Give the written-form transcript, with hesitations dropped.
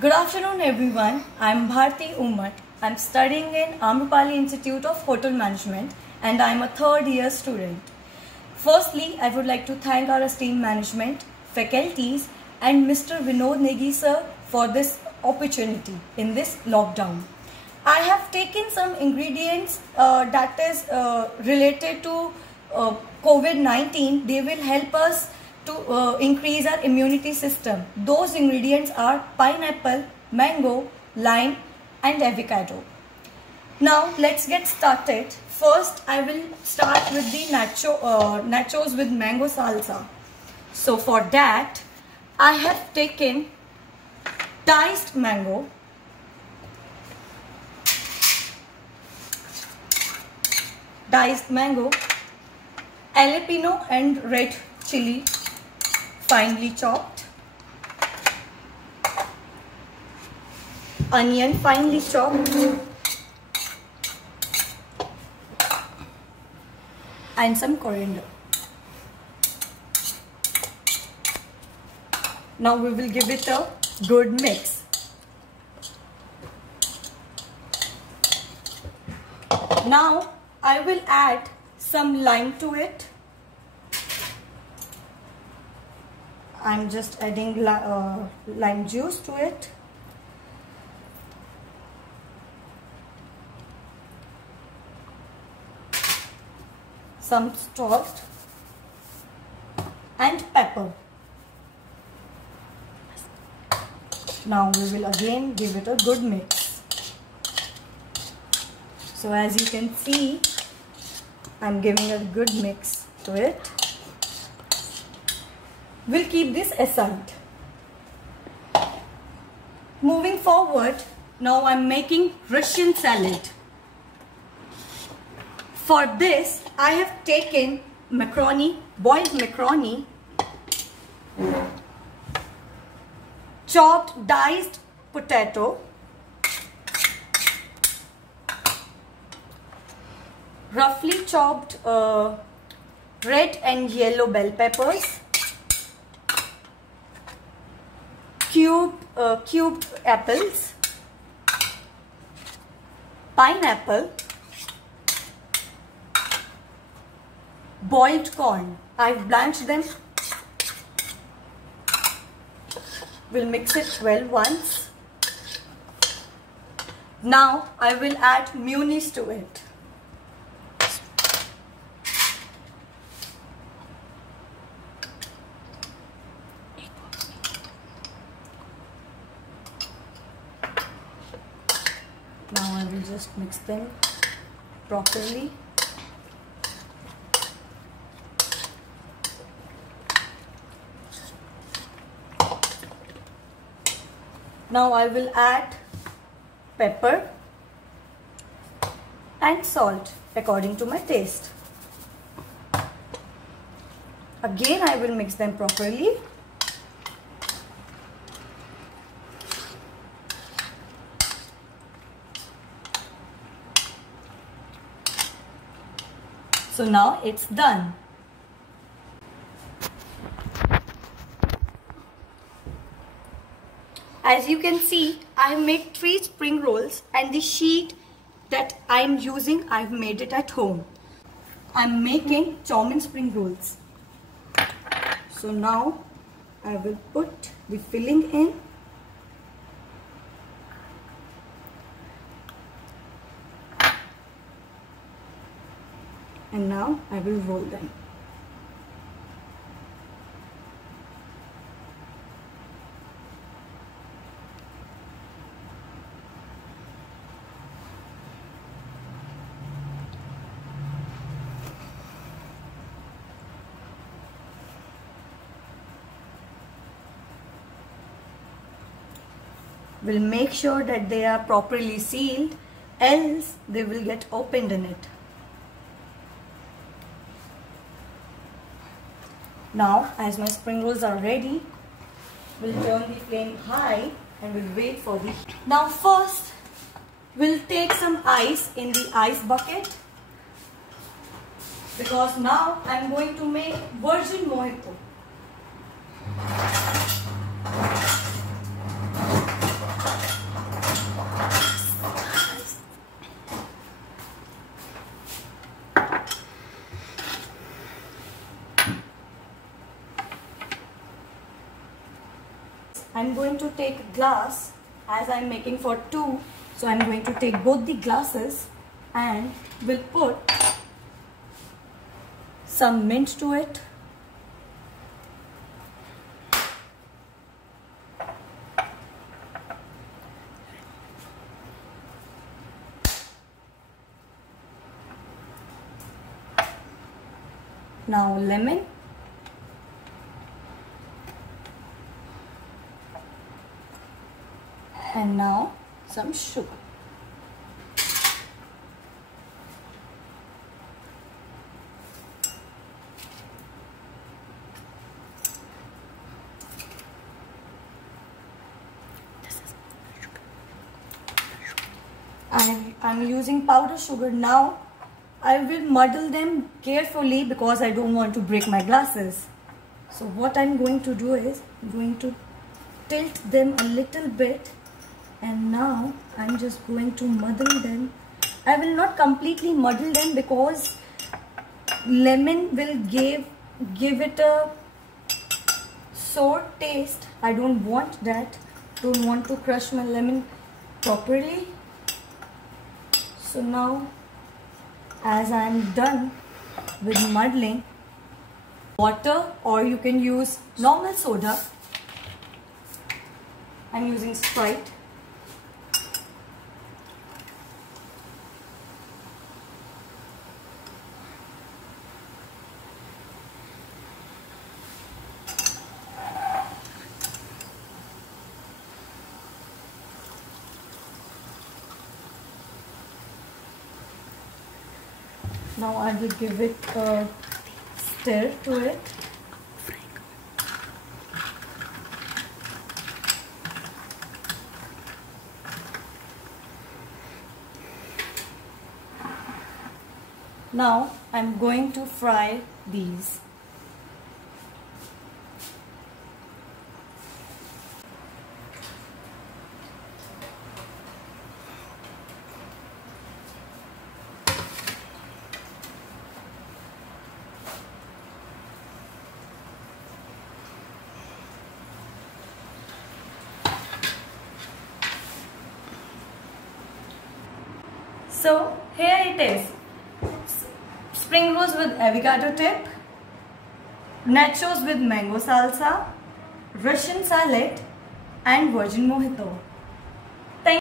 Good afternoon everyone. I am Bharti Ummat. I am studying in Amrapali Institute of Hotel Management and I am a third year student. Firstly, I would like to thank our esteemed management, faculties and Mr. Vinod Negi sir for this opportunity in this lockdown. I have taken some ingredients that is related to COVID-19. They will help us to increase our immunity system. Those ingredients are pineapple, mango, lime and avocado. Now let's get started. First I will start with the nachos with mango salsa. So for that I have taken diced mango, jalapeno and red chili finely chopped, onion finely chopped and some coriander. Now we will give it a good mix. Now I will add some lime to it. I'm just adding lime juice to it. Some salt and pepper. Now we will again give it a good mix. So as you can see, I'm giving a good mix to it. We'll keep this aside. Moving forward, now I'm making Russian salad. For this, I have taken macaroni, boiled macaroni, chopped diced potato, roughly chopped red and yellow bell peppers, cubed apples, pineapple, boiled corn. I've blanched them. We'll mix it well once. Now I will add mayonnaise to it. Now I will just mix them properly. Now I will add pepper and salt according to my taste. Again I will mix them properly. So now it's done. As you can see, I have made 3 spring rolls and the sheet that I am using, I have made it at home. I am making chow mein spring rolls. So now I will put the filling in. And now I will roll them. We'll make sure that they are properly sealed, else they will get opened in it. Now, as my spring rolls are ready, we'll turn the flame high and we'll wait for the... Now first, we'll take some ice in the ice bucket because now I'm going to make virgin mojito. I'm going to take glass, as I'm making for 2. So I'm going to take both the glasses and will put some mint to it. Now lemon. And now some sugar. I'm using powder sugar now. I will muddle them carefully because I don't want to break my glasses. So what I'm going to do is I'm going to tilt them a little bit, and now I'm just going to muddle them. I will not completely muddle them because lemon will give it a sour taste. I don't want that. Don't want to crush my lemon properly. So now, as I'm done with muddling, water, or you can use normal soda. I'm using Sprite. Now I will give it a stir to it. Now I'm going to fry these. So here it is. Spring rolls with avocado tip, nachos with mango salsa, Russian salad and virgin mojito.